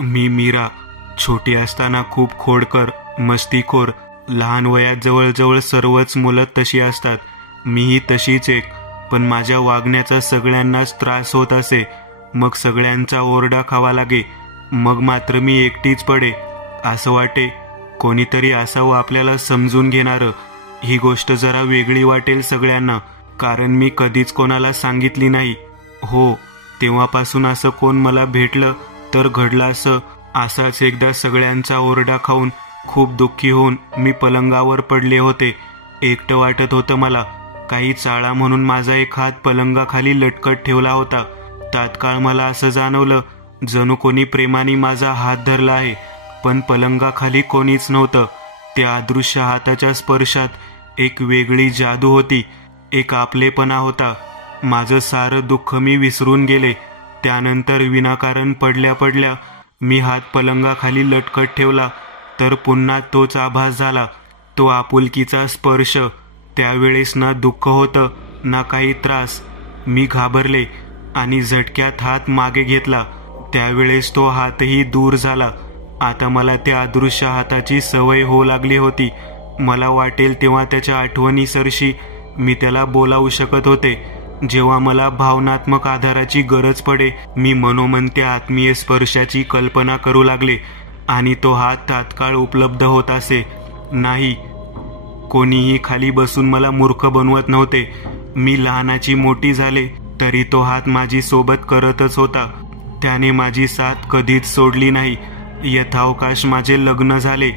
मी मीरा छोटी असताना खूप खोडकर, मस्तीखोर, लहान वयात जवळजवळ सर्वच मुलं तशी असतात. मीही तशीच एक. पण माझ्या वागण्याचा सगळ्यांनाच त्रास होत असे. मग सगळ्यांचा ओरडा खावा लागे. मग मात्र मी एकटीच पडे. असं वाटे कोणीतरी असावं आपल्याला समजून घेणारं. ही गोष्ट जरा वेगळी वाटेल सगळ्यांना, कारण मी कधीच कोणाला सांगितली नाही. हो, तेव्हापासून असं कोण मला भेटलं तर घडलं असं. असाच एकदा सगळ्यांचा ओरडा खाऊन खूप दुःखी होऊन मी पलंगावर पडले होते. एकटं वाटत होतं मला. काही चाळा म्हणून माझा एक हात पलंगाखाली लटकत ठेवला होता. तात्काळ मला असं जाणवलं जणू कोणी प्रेमाने माझा हात धरला आहे. पण पलंगाखाली कोणीच नव्हतं. त्या अदृश्य हाताच्या स्पर्शात एक वेगळी जादू होती, एक आपलेपणा होता. माझं सारं दुःख मी विसरून गेले. त्यानंतर विनाकारण पडल्या पडल्या मी हात पलंगाखाली लटकत ठेवला तर पुन्हा तोच आभास झाला, तो आपुलकीचा स्पर्श. त्यावेळेस ना दुःख होतं ना काही त्रास. मी घाबरले आणि झटक्यात हात मागे घेतला. त्यावेळेस तो हातही दूर झाला. आता मला त्या अदृश्य हाताची सवय होऊ लागली होती. मला वाटेल तेव्हा त्याच्या आठवणी सरशी मी त्याला बोलावू शकत होते. जेव्हा मला भावनात्मक आधाराची गरज पडे, मी मनोमन त्या आत्मीय स्पर्शाची कल्पना करू लागले आणि तो हात तात्काळ उपलब्ध होत असे. नाही, कोणीही खाली बसून मला मूर्ख बनवत नव्हते. मी लहानाची मोठी झाले तरी तो हात माझी सोबत करतच होता. त्याने माझी साथ कधीच सोडली नाही. यथावकाश माझे लग्न झाले.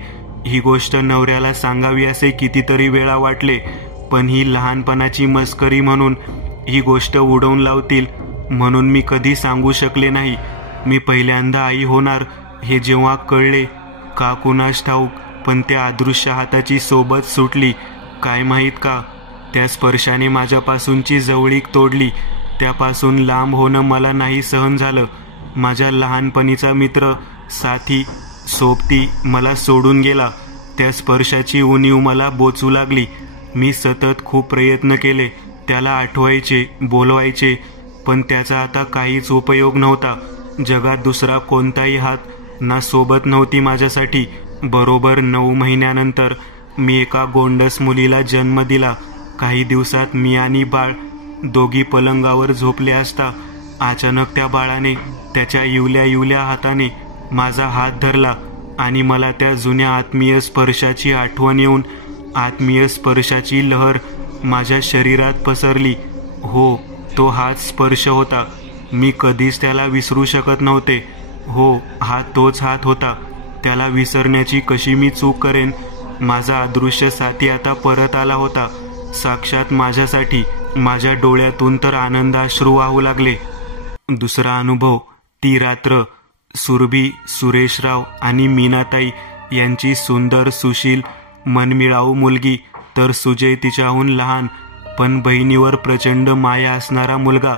ही गोष्ट नवऱ्याला सांगावी असे कितीतरी वेळा वाटले, पण ही लहानपणाची मस्करी म्हणून, ही गोष्ट उडवून लावतील म्हणून मी कधी सांगू शकले नाही. मी पहिल्यांदा आई होणार हे जेव्हा कळले, का कुणास ठाऊक, पण त्या अदृश्य हाताची सोबत सुटली. काय माहीत का, त्या स्पर्शाने माझ्यापासूनची जवळीक तोडली. त्यापासून लांब होणं मला नाही सहन झालं. माझ्या लहानपणीचा मित्र, साथी, सोबती मला सोडून गेला. त्या स्पर्शाची उणीव मला बोचू लागली. मी सतत खूप प्रयत्न केले, त्याला आठवायचे, बोलवायचे, पण त्याचा आता काहीच उपयोग नव्हता. जगात दुसरा कोणताही हात ना सोबत नव्हती माझ्यासाठी. बरोबर 9 महिन्यानंतर मी एका गोंडस मुलीला जन्म दिला. काही दिवसात मी आणि बाळ दोघी पलंगावर झोपले असता अचानक त्या बाळाने त्याच्या इवल्या हाताने माझा हात धरला आणि मला त्या जुन्या आत्मीय स्पर्शाची आठवण येऊन आत्मीय स्पर्शाची लहर माझ्या शरीरात पसरली. हो, तो हाच स्पर्श होता. मी कधीच त्याला विसरू शकत नव्हते. हो, हा तोच हात होता. त्याला विसरण्याची कशी मी चूक करेन. माझा अदृश्य साथी आता परत आला होता, साक्षात माझ्यासाठी. माझ्या डोळ्यातून तर आनंदाश्रू वाहू लागले. दुसरा अनुभव, ती रात्र. सुरभी, सुरेशराव आणि मीनाताई यांची सुंदर, सुशील, मनमिळाऊ मुलगी, तर सुजय तिच्याहून लहान पण बहिणीवर प्रचंड माया असणारा मुलगा.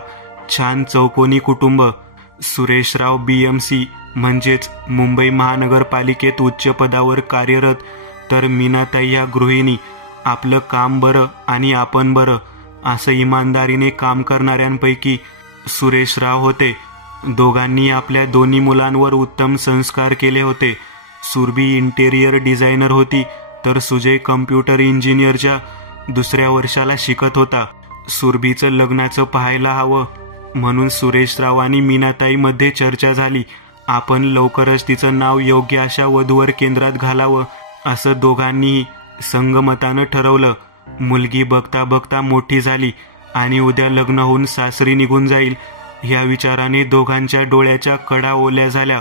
छान चौकोनी कुटुंब. सुरेशराव BMC म्हणजेच मुंबई महानगरपालिकेत उच्च पदावर कार्यरत, तर मीनाताई या गृहिणी. आपलं काम बरं आणि आपण बरं असं इमानदारीने काम करणाऱ्यांपैकी सुरेशराव होते. दोघांनी आपल्या दोन्ही मुलांवर उत्तम संस्कार केले होते. सुरभी इंटेरियर डिझायनर होती, तर सुजय कम्प्युटर इंजिनियरच्या 2ऱ्या वर्षाला शिकत होता. सुरभीचं लग्नाचं पाहायला हवं म्हणून सुरेशराव आणि मीनाताईमध्ये चर्चा झाली. आपण लवकरच तिचं नाव योग्य अशा वधूवर केंद्रात घालावं असं दोघांनीही संगमतानं ठरवलं. मुलगी बघता बघता मोठी झाली आणि उद्या लग्न होऊन सासरी निघून जाईल. ह्या विचाराने दोघांच्या डोळ्याच्या कडा ओल्या झाल्या.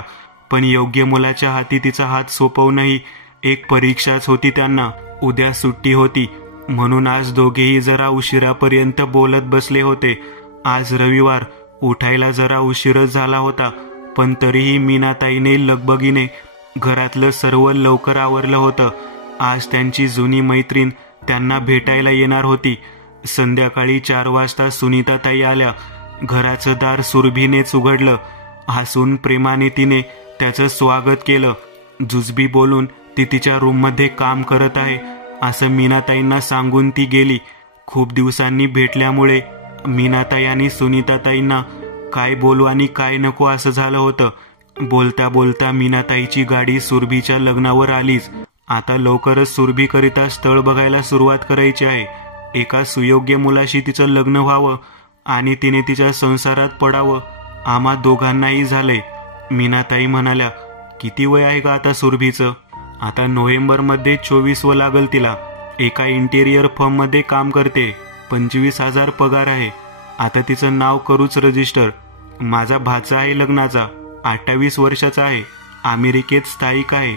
पण योग्य मुलाच्या हाती तिचा हात सोपवणंही एक परीक्षाच होती त्यांना. उद्या सुट्टी होती म्हणून आज दोघेही जरा उशिरापर्यंत बोलत बसले होते. आज रविवार, उठायला जरा उशीरच झाला होता, पण तरीही मीनाताईने लगबगीने घरातलं सर्व लवकर आवरलं होतं. आज त्यांची जुनी मैत्रीण त्यांना भेटायला येणार होती. संध्याकाळी 4 वाजता सुनीताताई आल्या. घराचं दार सुरभीनेच उघडलं. हसून प्रेमाने तिने त्याचं स्वागत केलं. जुजबी बोलून ती तिच्या रूममध्ये काम करत आहे असं मीनाताईंना सांगून ती गेली. खूप दिवसांनी भेटल्यामुळे मीनाताई आणि सुनीताताईंना काय बोलू आणि काय नको असं झालं होतं. बोलता बोलता मीनाताईची गाडी सुरभीच्या लग्नावर आलीच. आता लवकरच सुरभीकरिता स्थळ बघायला सुरुवात करायची आहे. एका सुयोग्य मुलाशी तिचं लग्न व्हावं आणि तिने तिच्या संसारात पडावं. आम्हा दोघांनाही झालंय. मीनाताई म्हणाल्या, किती वय आहे का आता सुरभीचं? आता नोव्हेंबरमध्ये 24 लागल तिला. एका इंटेरियर फर्ममध्ये काम करते. 25,000 पगार आहे. आता तिचं नाव करूच रजिस्टर. माझा भाचा आहे लग्नाचा. 28 वर्षाचा आहे. अमेरिकेत स्थायिक आहे.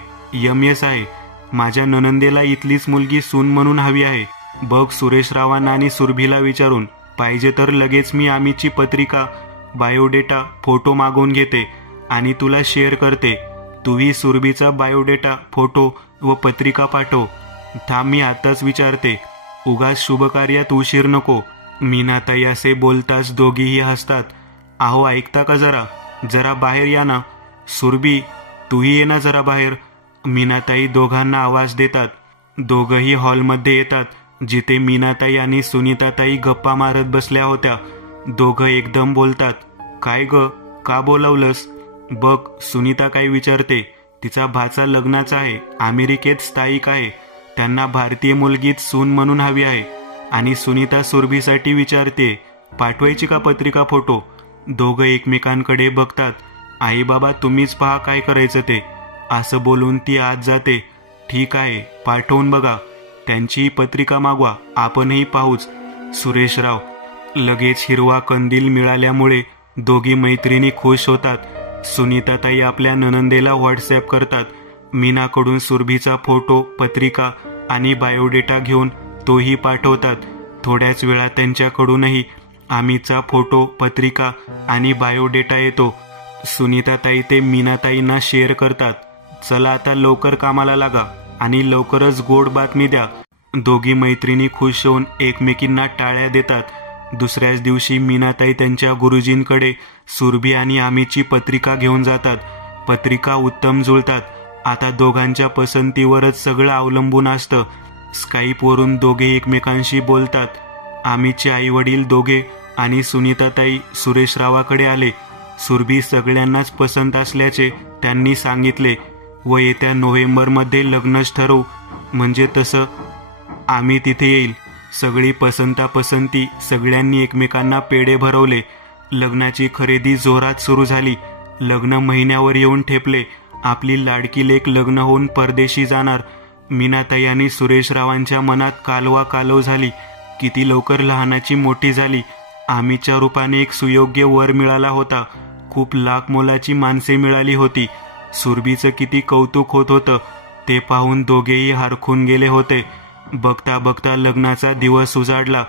MS आहे. माझ्या ननंदेला इथलीच मुलगी सून म्हणून हवी आहे. बघ सुरेशरावांना आणि सुरभीला विचारून. पाहिजे तर लगेच मी आम्हीची पत्रिका, बायोडेटा, फोटो मागवून घेते आणि तुला शेअर करते. तूही सुरभीचा बायोडेटा, फोटो व पत्रिका पाठव. थांब मी आताच विचारते. उगाच शुभकार्यात उशीर नको. मीनाताई असे बोलताच दोघीही हसतात. अहो ऐकता का जरा? जरा बाहेर या ना. सुरभी, तूही ये ना जरा बाहेर. मीनाताई दोघांना आवाज देतात. दोघंही हॉलमध्ये येतात, जिथे मीनाताई आणि सुनीताताई गप्पा मारत बसल्या होत्या. दोघं एकदम बोलतात. काय ग, का बोलावलंस? बघ सुनीता काय विचारते. तिचा भाचा लग्नाचा आहे. अमेरिकेत स्थायिक आहे. त्यांना भारतीय मुलगीत सून म्हणून हवी आहे. आणि सुनीता सुरभीसाठी विचारते, पाठवायची का पत्रिका, फोटो? दोघं एकमेकांकडे बघतात. आई बाबा तुम्हीच पहा काय करायचं ते, असं बोलून ती आत जाते. ठीक आहे, पाठवून बघा. त्यांची पत्रिका मागवा, आपणही पाहूच. सुरेशराव. लगेच हिरवा कंदील मिळाल्यामुळे दोघी मैत्रिणी खुश होतात. सुनीताताई आपल्या ननंदेला व्हॉट्सॲप करतात. मीनाकडून सुरभीचा फोटो, पत्रिका आणि बायोडेटा घेऊन तोही पाठवतात. थोड्याच वेळात त्यांच्याकडूनही आम्हीचा फोटो, पत्रिका आणि बायोडेटा येतो. सुनीताताई ते मीनाताईंना शेअर करतात. चला आता लवकर कामाला लागा आणि लवकरच गोड बातमी द्या. दोघी मैत्रिणी खुश होऊन एकमेकींना टाळ्या देतात. दुसऱ्याच दिवशी मीनाताई त्यांच्या गुरुजींकडे सुरभी आणि आम्हीची पत्रिका घेऊन जातात. पत्रिका उत्तम जुळतात. आता दोघांच्या पसंतीवरच सगळं अवलंबून असतं. स्काईपवरून दोघे एकमेकांशी बोलतात. आम्हीचे आई वडील दोघे आणि सुनीताताई सुरेशरावाकडे आले. सुरभी सगळ्यांनाच पसंत असल्याचे त्यांनी सांगितले व येत्या नोव्हेंबरमध्ये लग्नच ठरवू. म्हणजे तसं आम्ही तिथे येईल. सगळी पसंती. सगळ्यांनी एकमेकांना पेढे भरवले. लग्नाची खरेदी जोरात सुरू झाली. लग्न महिन्यावर येऊन ठेपले. आपली लाडकी लेक लग्न होऊन परदेशी जाणार. मीनाताई आणि सुरेशरावांच्या मनात कालवा कालव झाली. किती लवकर लहानाची मोठी झाली. आम्हीच्या रूपाने एक सुयोग्य वर मिळाला होता. खूप लाख मोलाची माणसे मिळाली होती. सुरभीचं किती कौतुक होत होतं ते पाहून दोघेही हरखून गेले होते. बघता बघता लग्नाचा दिवस उजाडला.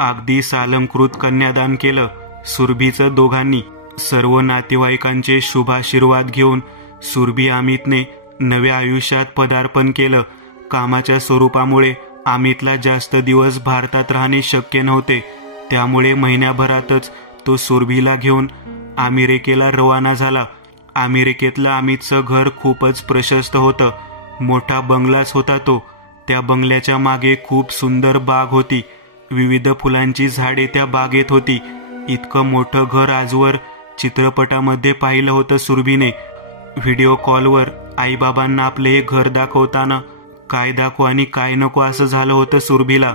अगदी सालंकृत कन्यादान केलं सुरभीचं दोघांनी. सर्व नातेवाईकांचे शुभाशीर्वाद घेऊन सुरभी अमितने नव्या आयुष्यात पदार्पण केलं. कामाच्या स्वरूपामुळे अमितला जास्त दिवस भारतात राहणे शक्य नव्हते. त्यामुळे महिन्याभरातच तो सुरभीला घेऊन अमेरिकेला रवाना झाला. अमेरिकेतलं अमितचं घर खूपच प्रशस्त होतं. मोठा बंगलाच होता तो. त्या बंगल्याच्या मागे खूप सुंदर बाग होती. विविध फुलांची झाडे त्या बागेत होती. इतकं मोठं घर आजवर चित्रपटामध्ये पाहिलं होतं सुरभीने. व्हिडिओ कॉलवर आईबाबांना आपले हे घर दाखवताना काय दाखवू आणि काय नको असं झालं होतं सुरभीला.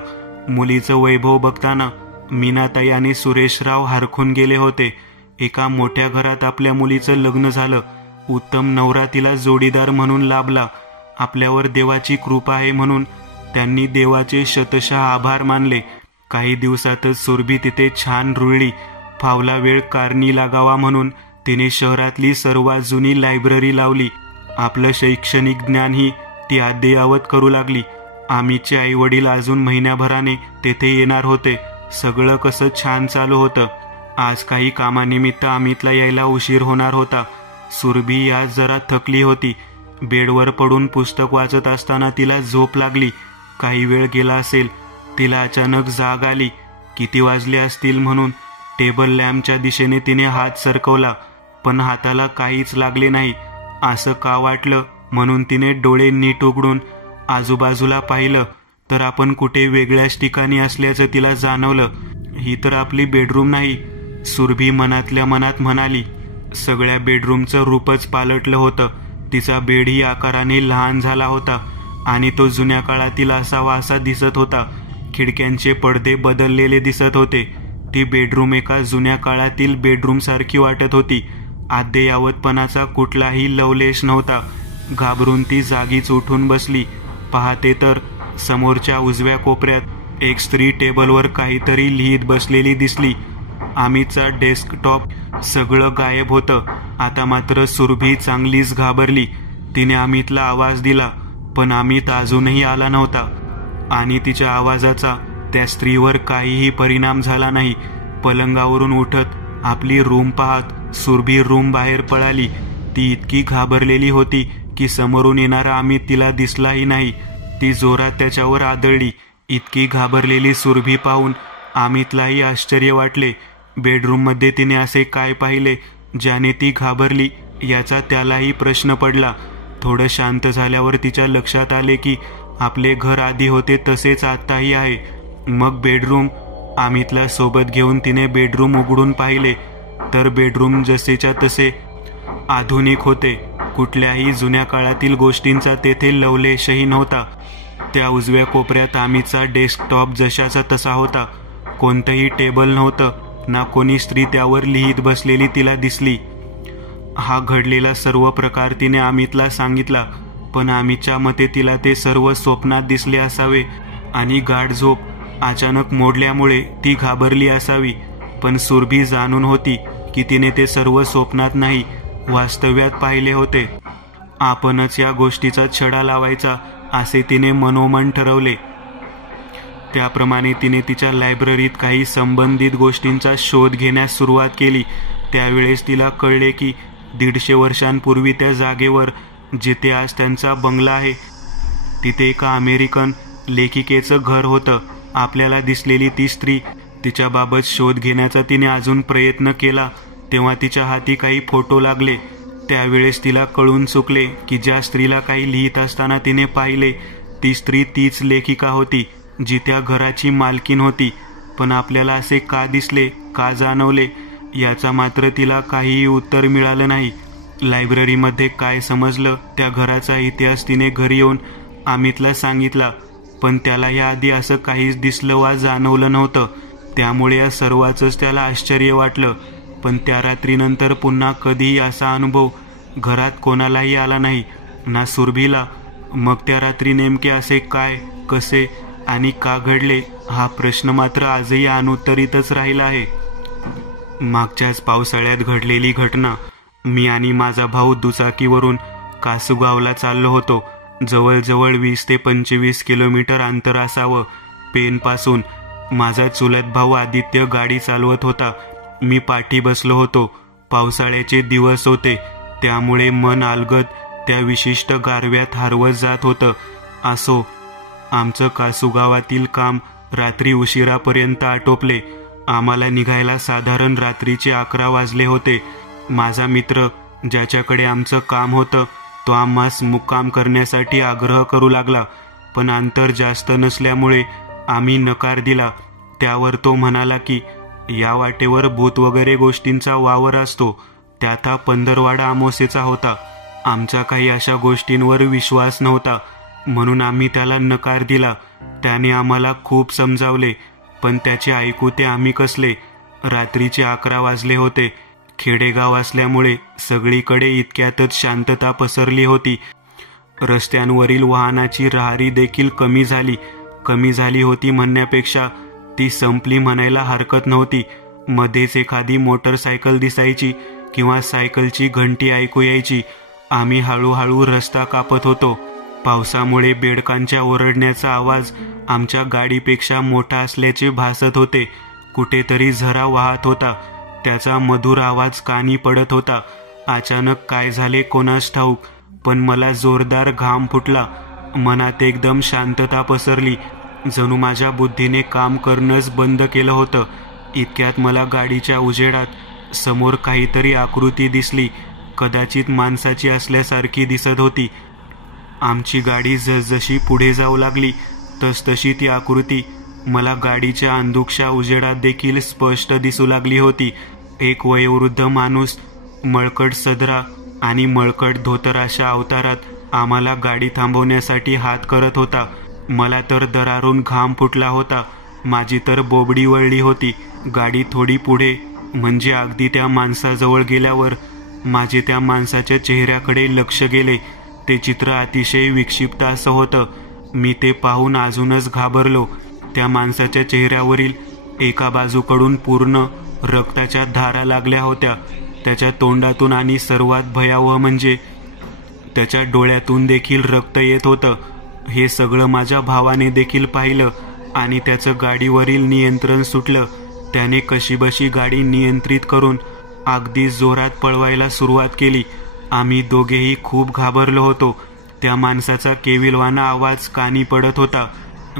मुलीचं वैभव बघताना मीनाताई आणि सुरेशराव हरखून गेले होते. एका मोठ्या घरात आपल्या मुलीचं लग्न झालं. उत्तम नवरा तिला जोडीदार म्हणून लाभला. आपल्यावर देवाची कृपा आहे म्हणून त्यांनी देवाचे शतशः आभार मानले. काही दिवसातच सुरभी तिथे छान रुळली. फावला वेळ कारणी लागावा म्हणून तिने शहरातली सर्वात जुनी लायब्ररी लावली. आपलं शैक्षणिक ज्ञानही ती अद्ययावत करू लागली. आम्हीचे आई वडील अजून महिन्याभराने तेथे येणार होते. सगळं कसं छान चालू होतं. आज काही कामानिमित्त अमितला यायला उशीर होणार होता. सुरभी आज जरा थकली होती. बेडवर पडून पुस्तक वाचत असताना तिला झोप लागली. काही वेळ गेला असेल. तिला अचानक जाग आली. किती वाजले असतील म्हणून टेबल लॅम्पच्या दिशेने तिने हात सरकवला, पण हाताला काहीच लागले नाही. असं का वाटलं म्हणून तिने डोळे नीट उघडून आजूबाजूला पाहिलं तर आपण कुठे वेगळ्याच ठिकाणी असल्याचं तिला जाणवलं. ही तर आपली बेडरूम नाही, सुरभी मनातल्या मनात म्हणाली. सगळ्या बेडरूमचं रूपच पालटलं होतं. तिचा बेडही आकाराने लहान झाला होता आणि तो जुन्या काळातील असावा असा दिसत होता. खिडक्यांचे पडदे बदललेले दिसत होते. ती बेडरूम एका जुन्या काळातील बेडरूम सारखी वाटत होती. अद्ययावतपणाचा कुठलाही लवलेश नव्हता. घाबरून ती जागीच उठून बसली. पाहते तर समोरच्या उजव्या कोपऱ्यात एक स्त्री टेबलवर काहीतरी लिहित बसलेली दिसली. अमितचा डेस्कटॉप सगळं गायब होतं. आता मात्र सुरभी चांगलीच घाबरली. तिने अमितला आवाज दिला, पण अमित अजूनही आला नव्हता आणि तिच्या आवाजाचा त्या स्त्रीवर काहीही परिणाम झाला नाही. पलंगावरून उठत आपली रूम पाहत सुरभी रूम बाहेर पळाली. ती इतकी घाबरलेली होती की समोरून येणारा अमित तिला दिसलाही नाही. ती जोरात त्याच्यावर आदळली. इतकी घाबरलेली सुरभी पाहून अमितलाही आश्चर्य वाटले. बेडरूममध्ये तिने असे काय पाहिले ज्याने ती घाबरली याचा त्यालाही प्रश्न पडला. थोडं शांत झाल्यावर तिच्या लक्षात आले की आपले घर आधी होते तसेच आताही आहे. मग बेडरूम. अमितला सोबत घेऊन तिने बेडरूम उघडून पाहिले तर बेडरूम जसेच्या तसे आधुनिक होते. कुठल्याही जुन्या काळातील गोष्टींचा तेथे लवलेशही नव्हता. त्या उजव्या कोपऱ्यात अमितचा डेस्कटॉप जशाचा तसा होता. कोणतंही टेबल नव्हतं, ना कोणी स्त्री त्यावर लिहित बसलेली तिला दिसली. हा घडलेला सर्व प्रकार तिने अमितला सांगितला, पण अमितच्या मते तिला ते सर्व स्वप्नात दिसले असावे आणि गाढ झोप अचानक मोडल्यामुळे ती घाबरली असावी. पण सुरभी जाणून होती की तिने ते सर्व स्वप्नात नाही, वास्तव्यात पाहिले होते. आपणच या गोष्टीचा छडा लावायचा असे तिने मनोमन ठरवले. त्याप्रमाणे तिने तिच्या लायब्ररीत काही संबंधित गोष्टींचा शोध घेण्यास सुरुवात केली. त्यावेळेस तिला कळले की 150 वर्षांपूर्वी त्या जागेवर जिथे आज त्यांचा बंगला आहे तिथे एका अमेरिकन लेखिकेचं घर होतं. आपल्याला दिसलेली ती स्त्री, तिच्याबाबत शोध घेण्याचा तिने अजून प्रयत्न केला तेव्हा तिच्या हाती काही फोटो लागले. त्यावेळेस तिला कळून चुकले की ज्या स्त्रीला काही लिहित असताना तिने पाहिले ती स्त्री तीच लेखिका होती जी त्या घराची मालकीन होती. पण आपल्याला असे का दिसले, का जाणवले याचा मात्र तिला काहीही उत्तर मिळालं नाही. लायब्ररीमध्ये काय समजलं त्या घराचा इतिहास तिने घरी येऊन अमितला सांगितला, पण त्याला याआधी असं काहीच दिसलं वा जाणवलं नव्हतं. त्यामुळे या सर्वाचंच त्याला आश्चर्य वाटलं. पण त्या रात्रीनंतर पुन्हा कधीही असा अनुभव घरात कोणालाही आला नाही, ना सुरभीला. मग त्या रात्री नेमके असे काय, कसे आणि का घडले हा प्रश्न मात्र आजही अनुत्तरितच राहिला आहे. मागच्याच पावसाळ्यात घडलेली घटना. मी आणि माझा भाऊ दुचाकीवरून कासुगावला चाललो होतो. जवळजवळ 20 ते 25 किलोमीटर अंतर असावं पेनपासून. माझा चुलत भाऊ आदित्य गाडी चालवत होता. मी पाठी बसलो होतो. पावसाळ्याचे दिवस होते त्यामुळे मन अलगद त्या विशिष्ट गारव्यात हरवत जात होतं. असो, आमचं कासुगावातील काम रात्री उशिरापर्यंत आटोपले. आम्हाला निघायला साधारण रात्रीचे 11 वाजले होते. माझा मित्र ज्याच्याकडे आमचं काम होतं तो आम्हास मुक्काम करण्यासाठी आग्रह करू लागला, पण अंतर जास्त नसल्यामुळे आम्ही नकार दिला. त्यावर तो म्हणाला की या वाटेवर भूत वगैरे गोष्टींचा वावर असतो. त्यात हा पंधरवाडा अमावस्येचा होता. आमचा काही अशा गोष्टींवर विश्वास नव्हता म्हणून आम्ही त्याला नकार दिला. त्याने आम्हाला खूप समजावले पण त्याचे ऐकू ते आम्ही कसले. रात्रीचे 11 वाजले होते. खेडेगाव असल्यामुळे सगळीकडे इतक्यातच शांतता पसरली होती. रस्त्यांवरील वाहनाची राहारी देखील कमी झाली होती म्हणण्यापेक्षा ती संपली म्हणायला हरकत नव्हती. मध्येच एखादी मोटरसायकल दिसायची किंवा सायकलची घंटी ऐकू यायची. आम्ही हळूहळू रस्ता कापत होतो. पावसामुळे बेडकांच्या ओरडण्याचा आवाज आमच्या गाडीपेक्षा मोठा असल्याचे भासत होते. कुठेतरी झरा वाहत होता. त्याचा मधुर आवाज कानी पडत होता. अचानक काय झाले कोणास ठाऊक, पण मला जोरदार घाम फुटला. मनात एकदम शांतता पसरली. जणू माझ्या बुद्धीने काम करणंच बंद केलं होतं. इतक्यात मला गाडीच्या उजेडात समोर काहीतरी आकृती दिसली. कदाचित माणसाची असल्यासारखी दिसत होती. आमची गाडी जसजशी पुढे जाऊ लागली तसतशी ती आकृती मला गाडीच्या अंधुकशा उजेडात देखील स्पष्ट दिसू लागली होती. एक वयोवृद्ध माणूस मळकट सदरा आणि मळकट धोतर अशा अवतारात आम्हाला गाडी थांबवण्यासाठी हात करत होता. मला तर दरारून घाम फुटला होता. माझी तर बोबडी वळली होती. गाडी थोडी पुढे म्हणजे अगदी त्या माणसाजवळ गेल्यावर माझे त्या माणसाच्या चेहऱ्याकडे लक्ष गेले. ते चित्र अतिशय विक्षिप्त असं होतं. मी ते पाहून अजूनच घाबरलो. त्या माणसाच्या चेहऱ्यावरील एका बाजूकडून पूर्ण रक्ताच्या धारा लागल्या होत्या. त्याच्या तोंडातून आणि सर्वात भयावह म्हणजे त्याच्या डोळ्यातून देखील रक्त येत होतं. हे सगळं माझ्या भावाने देखील पाहिलं आणि त्याचं गाडीवरील नियंत्रण सुटलं. त्याने कशीबशी गाडी नियंत्रित करून अगदी जोरात पळवायला सुरुवात केली. आम्ही दोघेही खूप घाबरलो होतो. त्या माणसाचा केविलवाना आवाज कानी पडत होता,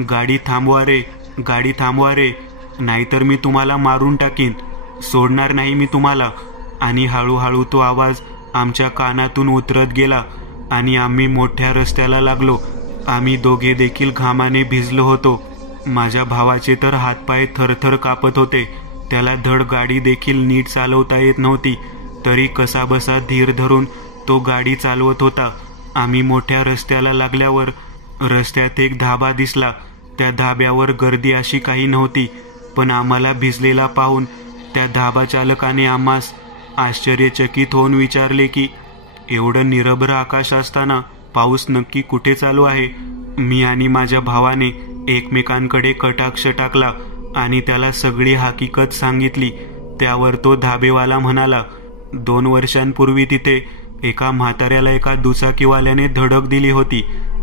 गाडी थांबवा रे, गाडी थांबवा रे, नाहीतर मी तुम्हाला मारून टाकीन, सोडणार नाही मी तुम्हाला. आणि हळूहळू तो आवाज आमच्या कानातून उतरत गेला आणि आम्ही मोठ्या रस्त्याला लागलो. आम्ही दोघे देखील घामाने भिजलो होतो. माझ्या भावाचे तर हातपाय थरथर कापत होते. त्याला धड गाडी देखील नीट चालवता येत नव्हती. तरी कसाबसा धीर धरून तो गाडी चालवत होता. आम्ही मोठ्या रस्त्याला लागल्यावर रस्त्यात एक धाबा दिसला. त्या धाब्यावर गर्दी अशी काही नव्हती, पण आम्हाला भिजलेला पाहून त्या धाबा चालकाने आम्हास आश्चर्यचकित होऊन विचारले की एवढं निरभ्र आकाश असताना पाऊस नक्की कुठे चालू आहे. मी आणि माझ्या भावाने एकमेकांकडे कटाक्ष टाकला आणि त्याला सगळी हकीकत सांगितली. त्यावर तो धाबेवाला म्हणाला, 2 वर्षांपूर्वी तिथे एका म्हाताऱ्याला एका दुचाकीवाल्याने धडक दिली होती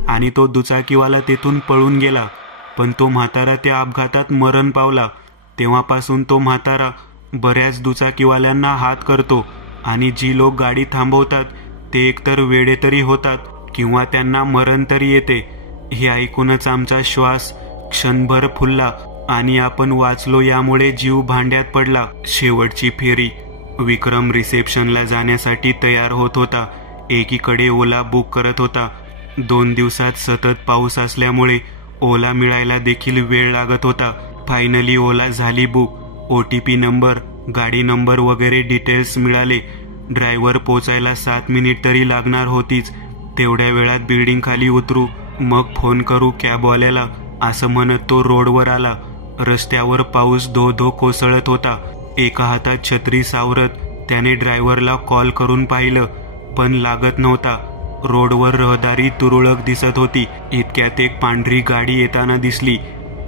आणि तो दुचाकीवाला तेथून पळून गेला. पण तो म्हातारा त्या अपघातात मरण पावला. तेव्हापासून तो म्हातारा बऱ्याच दुचाकीवाल्यांना हात करतो आणि जी लोक गाडी थांबवतात ते एकतर वेडे तरी होतात किंवा त्यांना मरण तरी येते. हे ऐकूनच आमचा श्वास क्षणभर फुलला आणि आपण वाचलो यामुळे जीव भांड्यात पडला. शेवटची फेरी. विक्रम रिसेप्शनला जाण्यासाठी तयार होत होता. एकीकडे ओला बुक करत होता. 2 दिवसात सतत पाऊस असल्यामुळे ओला मिळायला देखील वेळ लागत होता. फायनली ओला झाली बुक. OTP नंबर, गाडी नंबर वगैरे डिटेल्स मिळाले. ड्रायव्हर पोचायला 7 मिनिट तरी लागणार होतीच. तेवढ्या वेळात बिल्डिंग खाली उतरू, मग फोन करू कॅबवाल्याला, असं म्हणत तो रोडवर आला. रस्त्यावर पाऊस धो धो कोसळत होता. एका हातात छत्री सावरत त्याने ड्रायव्हरला कॉल करून पाहिलं, पण लागत नव्हता. रोडवर रहदारी तुरळक दिसत होती. इतक्यात एक पांढरी गाडी येताना दिसली.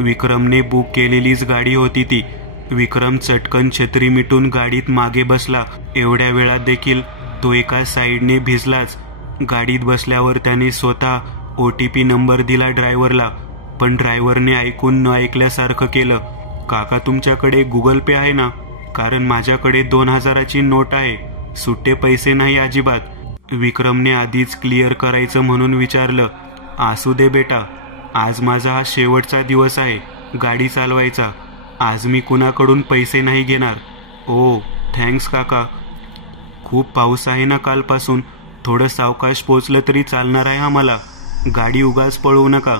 विक्रमने बुक केलेलीच गाडी होती ती. विक्रम चटकन छत्री मिटून गाडीत मागे बसला. एवढ्या वेळात देखील तो एका साईडने भिजलाच. गाडीत बसल्यावर त्याने स्वतः OTP नंबर दिला ड्रायव्हरला, पण ड्रायव्हरने ऐकून न ऐकल्यासारखं केलं. काका, तुमच्याकडे गुगल पे आहे ना? कारण माझ्याकडे 2000ची नोट आहे, सुट्टे पैसे नाही अजिबात. विक्रमने आधीच क्लिअर करायचं म्हणून विचारलं. असू दे बेटा, आज माझा हा शेवटचा दिवस आहे गाडी चालवायचा. आज मी कुणाकडून पैसे नाही घेणार. ओ थँक्स काका. खूप पाऊस आहे ना कालपासून, थोडं सावकाश पोचलं तरी चालणार आहे आम्हाला. गाडी उगाच पळवू नका.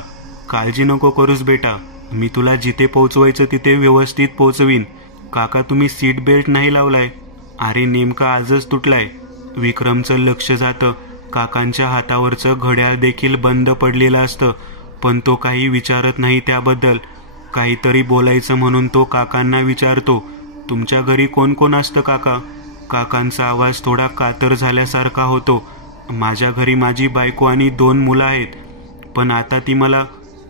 काळजी नको करूस बेटा, मी तुला जिथे पोचवायचं तिथे व्यवस्थित पोचवीन. काका, तुम्ही सीट बेल्ट नाही लावलाय. अरे नेमका आजच तुटलाय. विक्रमचं लक्ष जातं. काकांच्या हातावरचं घड्याळ देखील बंद पडलेलं असतं, पण तो काही विचारत नाही त्याबद्दल. काहीतरी बोलायचं म्हणून तो काकांना विचारतो, तुमच्या घरी कोण कोण असतं काका? काकांचा आवाज थोडा कातर झाल्यासारखा होतो. माझ्या घरी माझी बायको आणि 2 मुलं आहेत, पण आता ती मला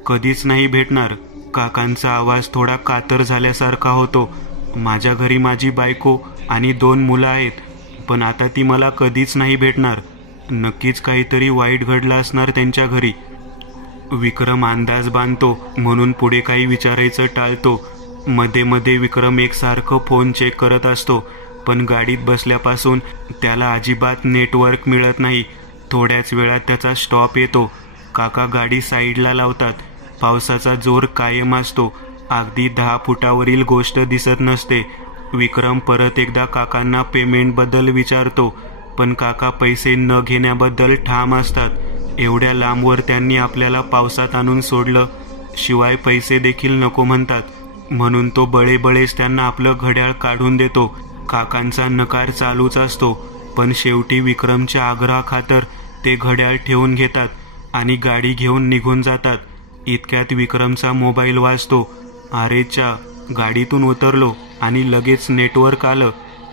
कधीच नाही भेटणार. काकांचा आवाज थोडा कातर झाल्यासारखा होतो. माझ्या घरी माझी बायको आणि 2 मुलं आहेत, पण आता ती मला कधीच नाही भेटणार. नक्कीच काहीतरी वाईट घडलं असणार त्यांच्या घरी. विक्रम अंदाज बांधतो म्हणून पुढे काही विचारायचं टाळतो. मध्ये मध्ये विक्रम एकसारखं फोन चेक करत असतो, पण गाडीत बसल्यापासून त्याला अजिबात नेटवर्क मिळत नाही. थोड्याच वेळात त्याचा स्टॉप येतो. काका गाडी साईडला लावतात. पावसाचा जोर कायम असतो. अगदी 10 फुटावरील गोष्ट दिसत नसते. विक्रम परत एकदा काकांना पेमेंटबद्दल विचारतो, पण काका पैसे न घेण्याबद्दल ठाम असतात. एवढ्या लांबवर त्यांनी आपल्याला पावसात आणून सोडलं, शिवाय पैसे देखील नको म्हणतात. म्हणून तो बळेबळेच त्यांना आपलं घड्याळ काढून देतो. काकांचा नकार चालूच असतो, पण शेवटी विक्रमच्या आग्रहाखातर ते घड्याळ ठेवून घेतात आणि गाडी घेऊन निघून जातात. इतक्यात विक्रमचा मोबाईल वाजतो. अरेच्या, गाडीतून उतरलो आणि लगेच नेटवर्क आलं.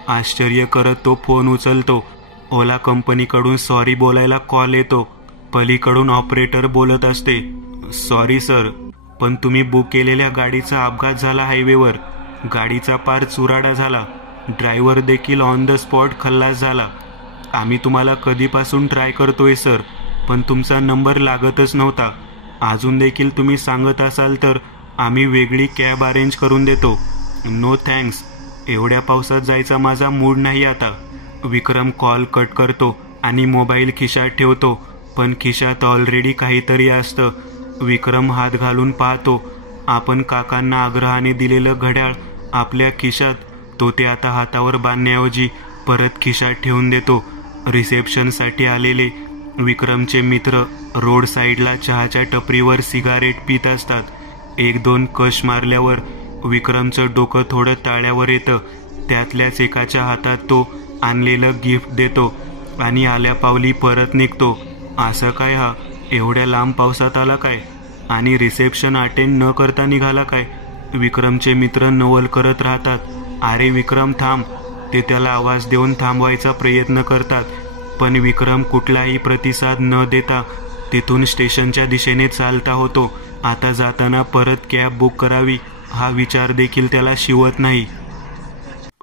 आश्चर्य करत तो फोन उचलतो. ओला कंपनीकडून सॉरी बोलायला कॉल येतो. पलीकडून ऑपरेटर बोलत असते, सॉरी सर, पण तुम्ही बुक केलेल्या गाडीचा अपघात झाला हायवेवर. गाडीचा पार चुराडा झाला. ड्रायव्हर देखील ऑन द स्पॉट खल्लास झाला. आम्ही तुम्हाला कधीपासून ट्राय करतोय सर, पण तुमचा नंबर लागतच नव्हता. अजून देखील तुम्ही सांगत असाल तर आम्ही वेगळी कॅब अरेंज करून देतो. नो थँक्स, एवढ्या पावसात जायचा माझा मूड नाही आता. विक्रम कॉल कट करतो आणि मोबाईल खिशात ठेवतो, पण खिशात ऑलरेडी काहीतरी असतं. विक्रम हात घालून पाहतो. आपण काकांना आग्रहाने दिलेलं घड्याळ आपल्या खिशात. तो ते आता हातावर बांधण्याऐवजी परत खिशात ठेवून देतो. रिसेप्शनसाठी आलेले विक्रमचे मित्र रोड साईडला चहाच्या टपरीवर सिगारेट पित असतात. 1-2 कश मारल्यावर विक्रमचं डोकं थोडं ताळ्यावर येतं. त्यातल्याच एकाच्या हातात तो आणलेलं गिफ्ट देतो आणि आल्या पावली परत निघतो. असं काय, हा एवढ्या लांब पावसात आला काय आणि रिसेप्शन अटेंड न करता निघाला काय? विक्रमचे मित्र नवल करत राहतात. अरे विक्रम थांब. ते त्याला आवाज देऊन थांबवायचा प्रयत्न करतात, पण विक्रम कुठलाही प्रतिसाद न देता तिथून स्टेशनच्या दिशेने चालता होतो. आता जाताना परत कॅब बुक करावी हा विचार देखील त्याला शिवत नाही.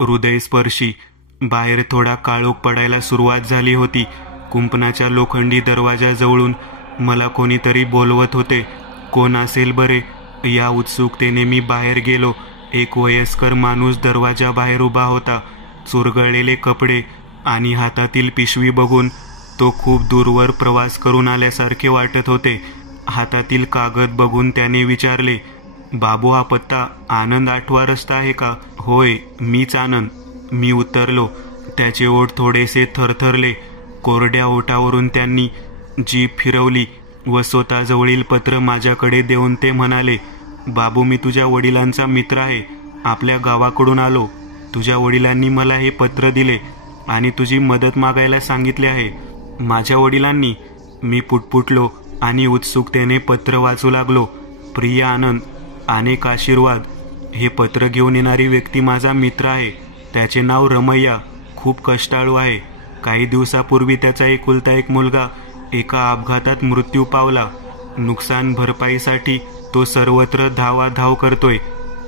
हृदयस्पर्शी. बाहेर थोडा काळोख पडायला सुरुवात झाली होती. कुंपणाच्या लोखंडी दरवाजाजवळून मला कोणीतरी बोलवत होते. कोण असेल बरे? या उत्सुकतेने मी बाहेर गेलो. एक वयस्कर माणूस दरवाजाबाहेर उभा होता. चुरगळलेले कपडे आणि हातातील पिशवी बघून तो खूप दूरवर प्रवास करून आल्यासारखे वाटत होते. हातातील कागद बघून त्याने विचारले, बाबू हा पत्ता आनंद आठवा रस्ता आहे का? होय, मीच आनंद, मी उत्तरलो. त्याचे ओठ थोडेसे थरथरले. कोरड्या ओठावरून त्यांनी जीभ फिरवली व स्वतःजवळील पत्र माझ्याकडे देऊन ते म्हणाले, बाबू मी तुझ्या वडिलांचा मित्र आहे. आपल्या गावाकडून आलो. तुझ्या वडिलांनी मला हे पत्र दिले आणि तुझी मदत मागायला सांगितले आहे. माझ्या वडिलांनी? मी पुटपुटलो आणि उत्सुकतेने पत्र वाचू लागलो. प्रिय आनंद, अनेक आशीर्वाद. हे पत्र घेऊन येणारी व्यक्ती माझा मित्र आहे. त्याचे नाव रमैया. खूप कष्टाळू आहे. काही दिवसापूर्वी त्याचा एकुलता एक मुलगा एका अपघातात मृत्यू पावला. नुकसान भरपाईसाठी तो सर्वत्र धावाधाव करतोय.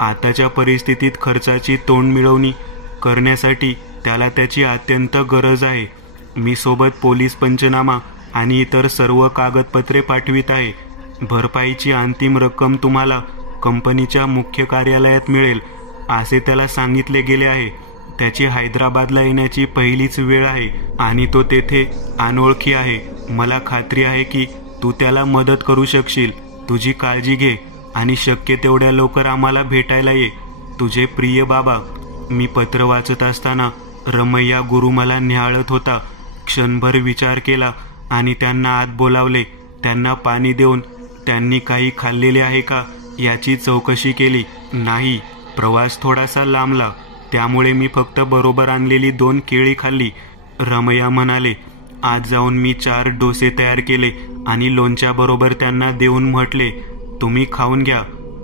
आताच्या परिस्थितीत खर्चाची तोंड मिळवणी करण्यासाठी त्याला त्याची अत्यंत गरज आहे. मी सोबत पोलीस पंचनामा आणि इतर सर्व कागदपत्रे पाठवित आहे. भरपाईची अंतिम रक्कम तुम्हाला कंपनीच्या मुख्य कार्यालयात मिळेल असे त्याला सांगितले गेले आहे. त्याची हैदराबादला येण्याची पहिलीच वेळ आहे आणि तो तेथे अनोळखी आहे. मला खात्री आहे की तू त्याला मदत करू शकशील. तुझी काळजी घे आणि शक्य तेवढ्या लवकर आम्हाला भेटायला ये. तुझे प्रिय बाबा. मी पत्र वाचत असताना रमैया गुरु मला निहाळत होता. क्षणभर विचार केला आणि त्यांना आत बोलावले. त्यांना पाणी देऊन त्यांनी काही खाल्लेले आहे का याची चौकशी केली. नाही. प्रवास थोडासा लांबला, त्यामुळे मी फक्त बरोबर आणलेली 2 केळी खाल्ली. रमैया म्हणाले, आज जाऊन मी 4 डोसे तयार केले आणि लोणच्याबरोबर त्यांना देऊन म्हटले, तुम्ही खाऊन घ्या.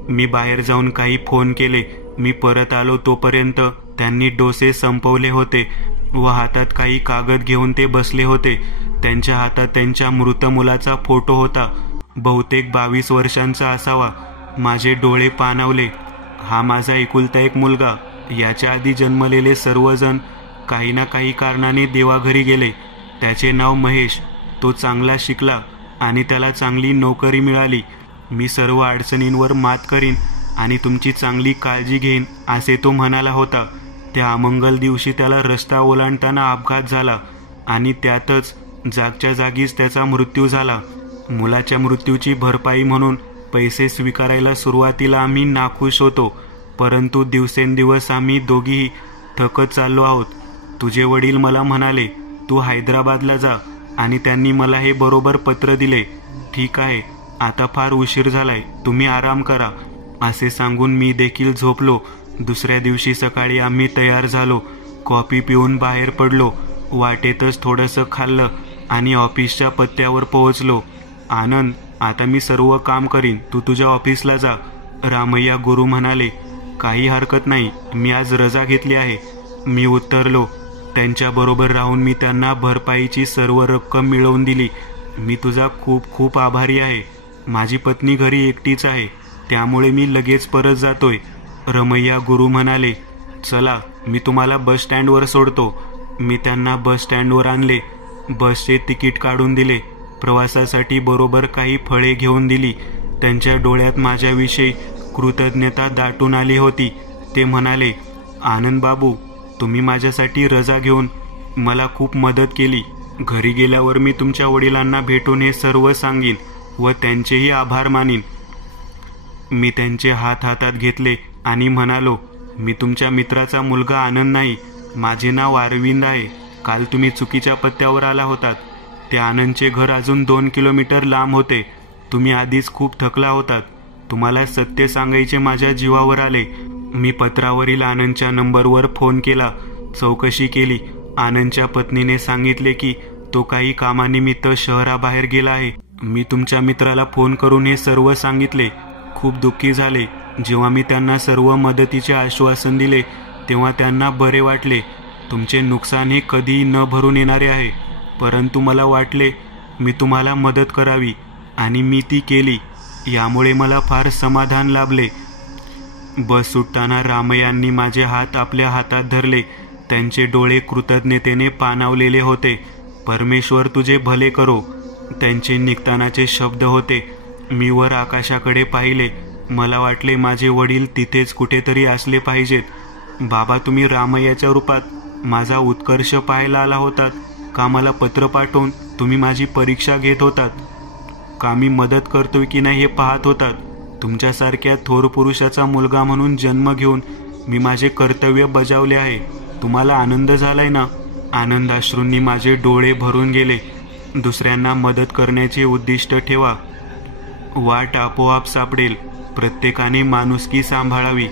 मी बाहेर जाऊन काही फोन केले. मी परत आलो तोपर्यंत त्यांनी डोसे संपवले होते व हातात काही कागद घेऊन ते बसले होते. त्यांच्या हातात त्यांच्या मृत मुलाचा फोटो होता. बहुतेक 22 वर्षांचा असावा. माझे डोळे पाणावले. हा माझा एकुलता एक मुलगा. याच्या आधी जन्मलेले सर्वजण काही ना काही कारणाने देवाघरी गेले. त्याचे नाव महेश. तो चांगला शिकला आणि त्याला चांगली नोकरी मिळाली. मी सर्व अडचणींवर मात करीन आणि तुमची चांगली काळजी घेईन असे तो म्हणाला होता. त्या अमंगल दिवशी त्याला रस्ता ओलांडताना अपघात झाला आणि त्यातच जागच्या जागीच त्याचा मृत्यू झाला. मुलाच्या मृत्यूची भरपाई म्हणून पैसे स्वीकारायला सुरुवातीला आम्ही नाखुश होतो, परंतु दिवसेंदिवस आम्ही दोघीही थकत चाललो आहोत. तुझे वडील मला म्हणाले, तू हैदराबादला जा आणि त्यांनी मला हे बरोबर पत्र दिले. ठीक आहे, आता फार उशीर झालाय, तुम्ही आराम करा असे सांगून मी देखील झोपलो. दुसऱ्या दिवशी सकाळी आम्ही तयार झालो. कॉफी पिऊन बाहेर पडलो. वाटेतच थोडंसं खाल्लं आणि ऑफिसच्या पत्त्यावर पोहोचलो. आनंद, आता मी सर्व काम करीन, तू तुझ्या ऑफिसला जा. रामय्या गुरु म्हणाले. काही हरकत नाही, मी आज रजा घेतली आहे. मी उत्तरलो. त्यांच्याबरोबर राहून मी त्यांना भरपाईची सर्व रक्कम मिळवून दिली. मी तुझा खूप खूप आभारी आहे. माझी पत्नी घरी एकटीच आहे, त्यामुळे मी लगेच परत जातोय. रमय्या गुरु म्हणाले. चला, मी तुम्हाला बस स्टँडवर सोडतो. मी त्यांना बस स्टँडवर आणले. बसचे तिकीट काढून दिले. प्रवासासाठी बरोबर काही फळे घेऊन दिली. त्यांच्या डोळ्यात माझ्याविषयी कृतज्ञता दाटून आली होती. ते म्हणाले, आनंद बाबू, तुम्ही माझ्यासाठी रजा घेऊन मला खूप मदत केली. घरी गेल्यावर मी तुमच्या वडिलांना भेटून हे सर्व सांगीन व त्यांचेही आभार मानीन. मी त्यांचे हात हातात घेतले आणि म्हणालो, मी तुमच्या मित्राचा मुलगा आनंद नाही. माझे नाव अरविंद आहे. काल तुम्ही चुकीच्या पत्त्यावर आला होतात. ते आनंदचे घर अजून 2 किलोमीटर लांब होते. तुम्ही आधीच खूप थकला होतात. तुम्हाला सत्य सांगायचे माझ्या जीवावर आले. मी पत्रावरील आनंदच्या नंबरवर फोन केला. चौकशी केली. आनंदच्या पत्नीने सांगितले की तो काही कामानिमित्त शहराबाहेर गेला आहे. मी तुमच्या मित्राला फोन करून हे सर्व सांगितले. खूप दुःखी झाले. जेव्हा मी त्यांना सर्व मदतीचे आश्वासन दिले तेव्हा त्यांना बरे वाटले. तुमचे नुकसान हे कधीही न भरून येणारे आहे, परंतु मला वाटले मी तुम्हाला मदत करावी आणि मी ती केली. यामुळे मला फार समाधान लाभले. बस सुटताना रामय्यांनी माझे हात आपल्या हातात धरले. त्यांचे डोळे कृतज्ञतेने पाणावलेले होते. परमेश्वर तुझे भले करो, त्यांचे निघतानाचे शब्द होते. मी वर आकाशाकडे पाहिले. मला वाटले माझे वडील तिथेच कुठेतरी असले पाहिजेत. बाबा, तुम्ही रामय्याच्या रूपात माझा उत्कर्ष पाहायला आला होतात का? मला पत्र पाठवून तुम्ही माझी परीक्षा घेत होतात का? मी मदत करतोय की नाही हे पाहत होतात. तुमच्यासारख्या थोर पुरुषाचा मुलगा म्हणून जन्म घेऊन मी माझे कर्तव्य बजावले आहे. तुम्हाला आनंद झालाय ना? आनंदाश्रूंनी माझे डोळे भरून गेले. दुसऱ्यांना मदत करण्याचे उद्दिष्ट ठेवा. वाट आपोआप सापडेल. प्रत्येकाने माणुसकी सांभाळावी.